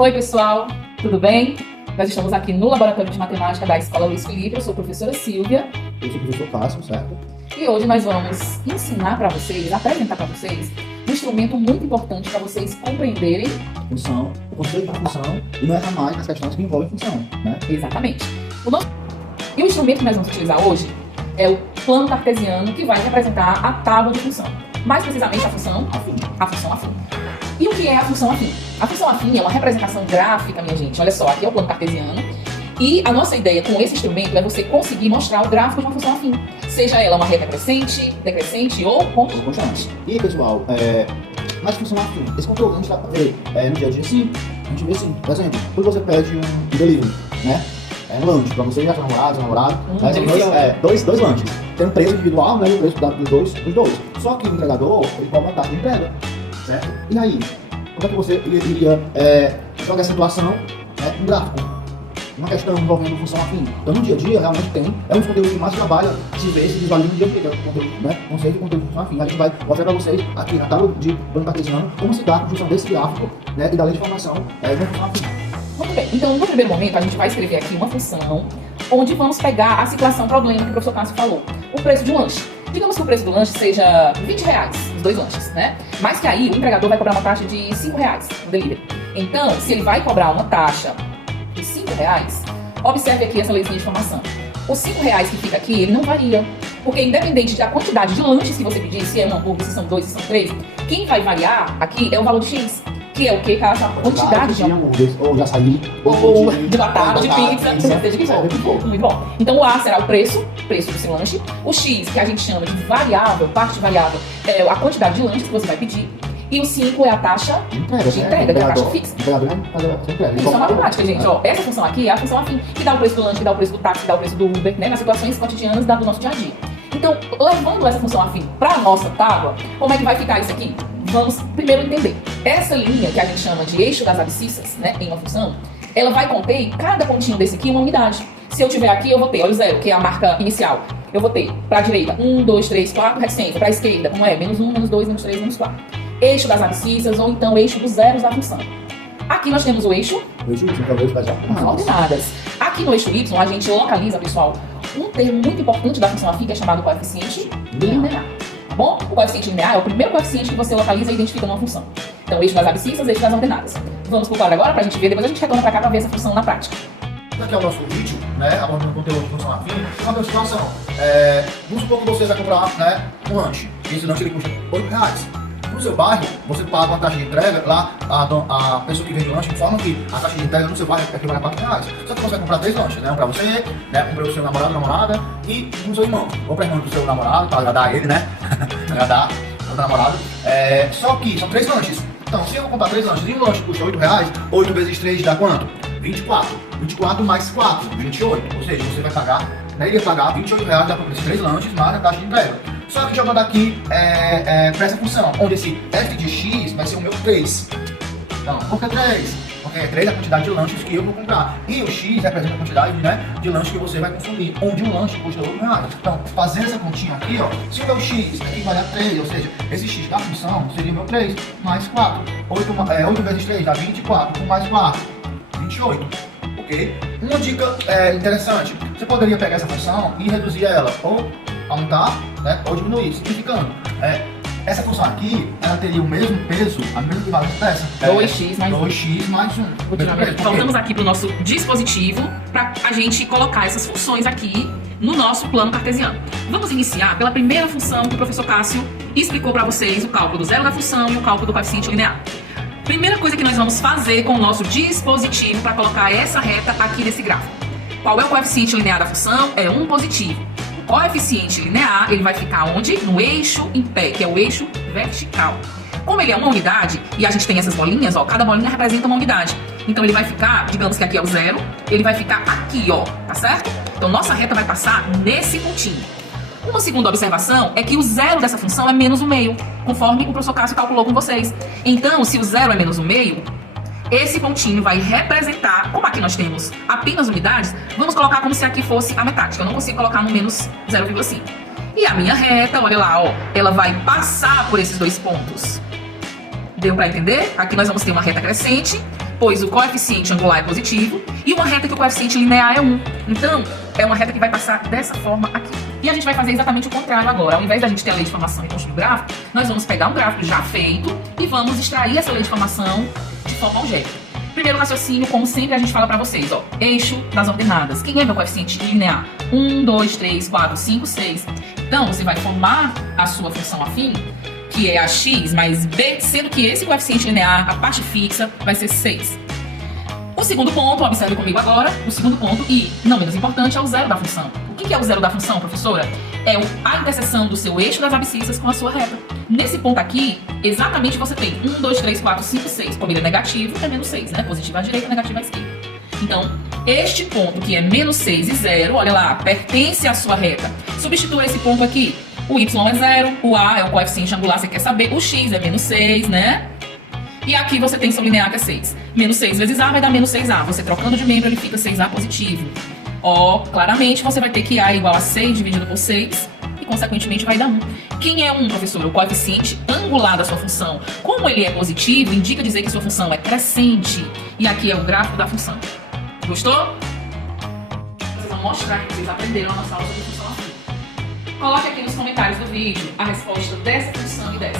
Oi pessoal, tudo bem? Nós estamos aqui no Laboratório de Matemática da Escola Luiz Felipe. Eu sou a professora Silvia. Eu sou o professor Cássio, certo? E hoje nós vamos ensinar para vocês, apresentar para vocês, um instrumento muito importante para vocês compreenderem Função, o conceito de função e não errar mais nas questões que envolvem função, né? exatamente. E o instrumento que nós vamos utilizar hoje é o plano cartesiano, que vai representar a tábua de função. Mais precisamente a função afim. E o que é a função afim? A função afim é uma representação gráfica, minha gente. Olha só, aqui é o plano cartesiano. E a nossa ideia com esse instrumento é você conseguir mostrar o gráfico de uma função afim. Seja ela uma reta crescente, decrescente ou constante. E pessoal, mas função afim, esse conteúdo a gente vai ver no dia a dia sim. A gente vê sim. Por exemplo, quando você pede um delivery, né? Um lanche, pra você e a sua namorada, dois lanches. Tem um preço individual, né? E o preço dos dois. Só que o entregador, ele cobra uma taxa de entrega, certo? E aí, como é que você iria jogar essa situação em gráfico? Uma questão envolvendo função afim. Então, no dia a dia, realmente é um dos conteúdos que mais trabalha, se vê, se visualiza no dia a dia, o conteúdo, né? Conceito de conteúdo de função afim. A gente vai mostrar para vocês, aqui na tábua de plano cartesiano, como se dá a construção desse gráfico, né? E da lei de formação da função afim. Muito bem, então no primeiro momento a gente vai escrever aqui uma função onde vamos pegar a situação problema que o professor Cássio falou, o preço de um lanche. Digamos que o preço do lanche seja R$20, os dois lanches, né? Mas que aí o entregador vai cobrar uma taxa de R$5 no delivery. Então, se ele vai cobrar uma taxa de R$5, observe aqui essa leizinha de informação. Os R$5 que fica aqui, ele não varia. Porque independente da quantidade de lanches que você pedir, se é um hambúrguer, se são dois, se são três, quem vai variar aqui é o valor de X. Que é o que? A quantidade de hambúrguer. Ou de açaí, ou de batata, de pizza, seja que for. Muito bom. Então o A será o preço do seu lanche. O X, que a gente chama de variável, parte variável, é a quantidade de lanches que você vai pedir. E o 5 é a taxa de entrega, que é a taxa fixa. Isso é matemática, gente. Ó, essa função aqui é a função afim, que dá o preço do lanche, que dá o preço do táxi, que dá o preço do Uber, né? Nas situações cotidianas do nosso dia a dia. Então, levando essa função afim para a nossa tábua, como é que vai ficar isso aqui? Vamos primeiro entender. Essa linha que a gente chama de eixo das abscissas, né, em uma função, ela vai conter em cada pontinho desse aqui uma unidade. Se eu tiver aqui, eu vou ter, olha o zero, que é a marca inicial. Eu vou ter para a direita 1, 2, 3, 4, reticência. Para a esquerda, como é? Menos 1, menos 2, menos 3, menos 4. Eixo das abscissas ou então eixo dos zeros da função. Aqui nós temos o eixo das ordenadas. Aqui no eixo Y, a gente localiza, pessoal, um termo muito importante da função afim, que é chamado coeficiente linear. Tá bom? O coeficiente linear é o primeiro coeficiente que você localiza e identifica numa função. Então, eixo das abscissas, eixo das ordenadas. Vamos pro quadro agora pra gente ver, depois a gente retorna pra cá pra ver essa função na prática. Aqui é o nosso vídeo, né, abordando o conteúdo de função afim. Uma situação, vamos supor que você vai comprar, né, um lanche. Esse lanche ele custa R$8. No seu bairro, você paga uma taxa de entrega, lá a pessoa que vende o lanche informa que a taxa de entrega no seu bairro equivale a R$4. Só que você vai comprar 3 lanches, né? Um pra você, né? Um para o seu namorado, namorada e um pro seu irmão. Ou pra irmão do seu namorado, pra agradar ele, né? agradar o namorado. Só que são 3 lanches. Então, se eu comprar 3 lanches e um lanche custa R$8, 8 vezes 3 dá quanto? 24. 24 mais 4, 28. Ou seja, você vai pagar, né? Ele ia pagar R$28 da compra desses 3 lanches mais a taxa de entrega. Só que jogando aqui para essa função, onde esse f de x vai ser o meu 3. Então, por que 3? Porque 3 é a quantidade de lanches que eu vou comprar. E o x representa a quantidade, né, de lanches que você vai consumir, onde um lanche custa R$8. Então, fazendo essa continha aqui, ó, se o meu x equivale a 3, ou seja, esse x da função seria o meu 3 mais 4. 8 vezes 3 dá 24, 1 mais 4, 28. Ok? Uma dica interessante, você poderia pegar essa função e reduzir ela, ou aumentar, né, ou diminuir, simplificando. Essa função aqui, ela teria o mesmo peso, a mesma equivalência dessa. 2x mais 2x mais 1. Voltamos aqui para o nosso dispositivo para a gente colocar essas funções aqui no nosso plano cartesiano. Vamos iniciar pela primeira função que o professor Cássio explicou para vocês, o cálculo do zero da função e o cálculo do coeficiente linear. Primeira coisa que nós vamos fazer com o nosso dispositivo para colocar essa reta aqui nesse gráfico. Qual é o coeficiente linear da função? É 1 positivo. O coeficiente linear, ele vai ficar onde? No eixo em pé, que é o eixo vertical. Como ele é uma unidade, e a gente tem essas bolinhas, ó, cada bolinha representa uma unidade. Então ele vai ficar, digamos que aqui é o 0, ele vai ficar aqui, ó, tá certo? Então nossa reta vai passar nesse pontinho. Uma segunda observação é que o zero dessa função é menos o meio, conforme o professor Cássio calculou com vocês. Então, se o zero é menos o meio, esse pontinho vai representar, como aqui nós temos apenas unidades, vamos colocar como se aqui fosse a metade, que eu não consigo colocar no menos 0,5. E a minha reta, olha lá, ó, ela vai passar por esses dois pontos. Deu para entender? Aqui nós vamos ter uma reta crescente pois o coeficiente angular é positivo, e uma reta que o coeficiente linear é 1. Então, é uma reta que vai passar dessa forma aqui. E a gente vai fazer exatamente o contrário agora. Ao invés da gente ter a lei de formação e construir o gráfico, nós vamos pegar um gráfico já feito e vamos extrair essa lei de formação de forma algébrica. Primeiro raciocínio, como sempre a gente fala pra vocês, ó, eixo das ordenadas. Quem é meu coeficiente linear? 1, 2, 3, 4, 5, 6. Então, você vai formar a sua função afim, que é a x mais b, sendo que esse coeficiente linear, a parte fixa, vai ser 6. O segundo ponto, observe comigo agora, o segundo ponto, e não menos importante, é o zero da função. O que é o zero da função, professora? É a interseção do seu eixo das abscissas com a sua reta. Nesse ponto aqui, exatamente você tem 1, 2, 3, 4, 5, 6. Como ele é negativo, é menos 6, né? Positivo à direita, negativo à esquerda. Então, este ponto que é menos 6 e 0, olha lá, pertence à sua reta. Substitua esse ponto aqui. O y é 0, o a é o coeficiente angular, você quer saber, o x é menos 6, né? E aqui você tem seu linear que é 6. Menos 6 vezes a vai dar menos 6a. Você trocando de membro, ele fica 6a positivo. Ó, claramente você vai ter que a é igual a 6 dividido por 6 e, consequentemente, vai dar 1. Quem é 1, professor? O coeficiente angular da sua função. Como ele é positivo, indica dizer que sua função é crescente. E aqui é o gráfico da função. Gostou? Vocês vão mostrar que vocês aprenderam a nossa aula sobre função afim. Coloque aqui nos comentários do vídeo a resposta dessa função e dessa.